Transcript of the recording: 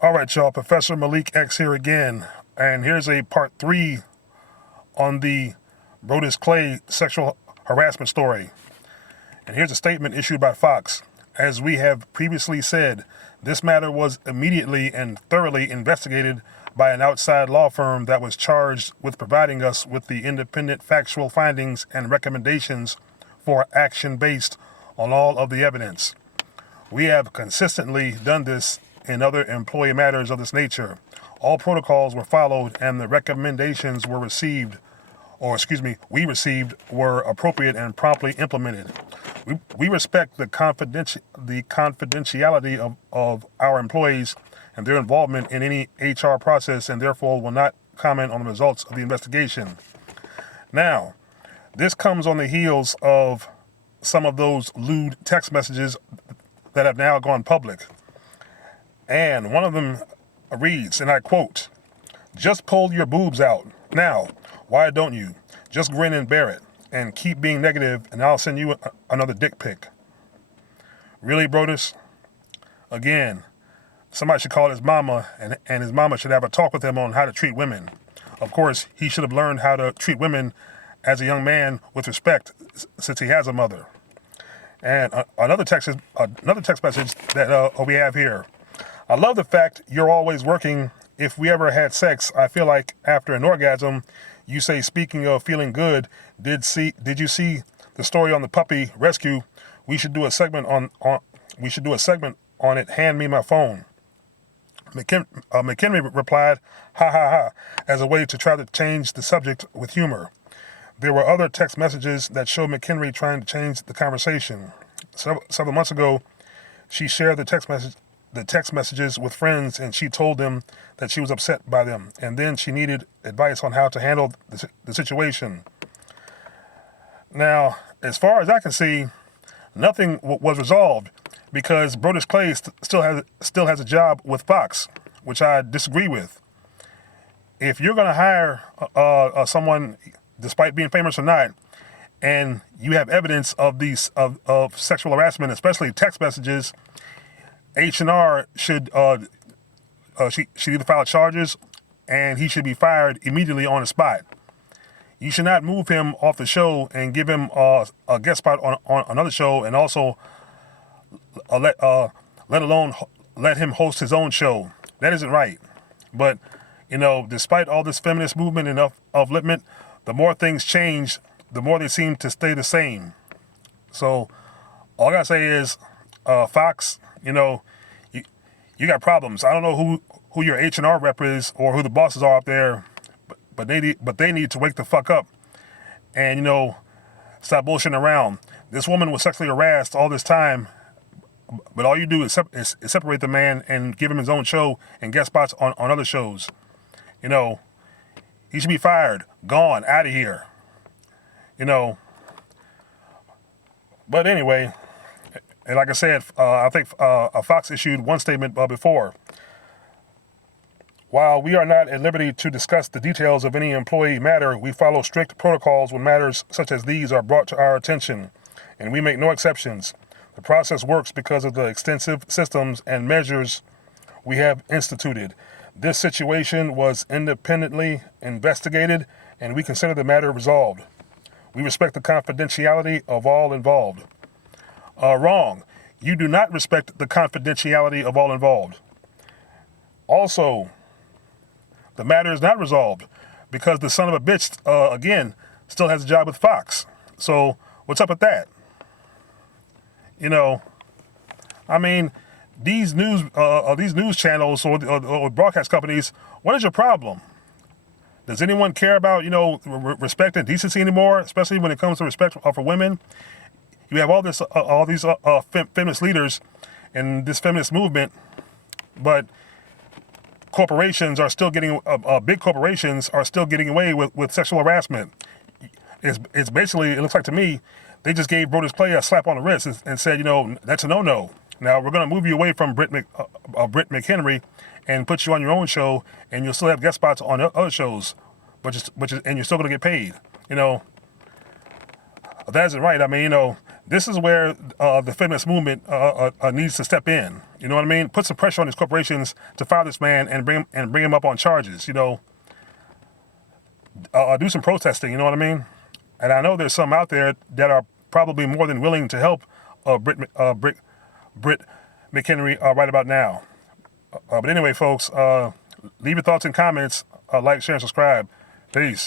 All right, y'all. Professor Malik X here again, and here's a part 3 on the Brodus Clay sexual harassment story. And here's a statement issued by Fox. As we have previously said, this matter was immediately and thoroughly investigated by an outside law firm that was charged with providing us with the independent factual findings and recommendations for action based on all of the evidence. We have consistently done this in other employee matters of this nature. All protocols were followed and the recommendations we received were appropriate and promptly implemented. We respect the confidentiality of our employees and their involvement in any HR process and therefore will not comment on the results of the investigation. Now, this comes on the heels of some of those lewd text messages that have now gone public. And one of them reads, and I quote, "Just pull your boobs out. Now, why don't you? Just grin and bear it. And keep being negative, and I'll send you another dick pic." Really, Brodus? Again, somebody should call his mama, and his mama should have a talk with him on how to treat women. Of course, he should have learned how to treat women as a young man with respect, since he has a mother. And another text message that we have here. "I love the fact you're always working. If we ever had sex, I feel like after an orgasm, you say, speaking of feeling good, did you see the story on the puppy rescue? We should do a segment on it. Hand me my phone." McHenry replied, "Ha ha ha," as a way to try to change the subject with humor. There were other text messages that showed McHenry trying to change the conversation. Several months ago, she shared the text messages with friends, and she told them that she was upset by them, and then she needed advice on how to handle the situation. Now, as far as I can see, nothing was resolved because Brodus Clay still has a job with Fox, which I disagree with. If you're going to hire someone, despite being famous or not, and you have evidence of of sexual harassment, especially text messages, H&R should either file charges, and he should be fired immediately on the spot. You should not move him off the show and give him a guest spot on another show, and also let alone let him host his own show. That isn't right. But despite all this feminist movement and upliftment, the more things change, the more they seem to stay the same. So all I gotta say is, Fox, you got problems. I don't know who your H&R rep is or who the bosses are up there, but they need to wake the fuck up and stop bullshitting around. This woman was sexually harassed all this time, but all you do is separate the man and give him his own show and guest spots on other shows. He should be fired, gone, out of here. But anyway, and like I said, I think Fox issued one statement before. "While we are not at liberty to discuss the details of any employee matter, we follow strict protocols when matters such as these are brought to our attention, and we make no exceptions. The process works because of the extensive systems and measures we have instituted. This situation was independently investigated, and we consider the matter resolved. We respect the confidentiality of all involved." Wrong. You do not respect the confidentiality of all involved. Also, the matter is not resolved because the son of a bitch, again, still has a job with Fox. So what's up with that? These news channels or broadcast companies, what is your problem? Does anyone care about, respect and decency anymore, especially when it comes to respect for women? You have all these feminist leaders and this feminist movement, but corporations are still getting, big corporations are still getting away with sexual harassment. It's basically, it looks like to me, they just gave Brodus Clay a slap on the wrist and said, that's a no-no. Now we're going to move you away from Britt McHenry and put you on your own show, and you'll still have guest spots on other shows, and you're still going to get paid. That isn't right. This is where the feminist movement needs to step in. You know what I mean? Put some pressure on these corporations to fire this man and bring him up on charges. You know, do some protesting. You know what I mean? And I know there's some out there that are probably more than willing to help Britt McHenry right about now. But anyway, folks, leave your thoughts and comments. Like, share, and subscribe. Peace.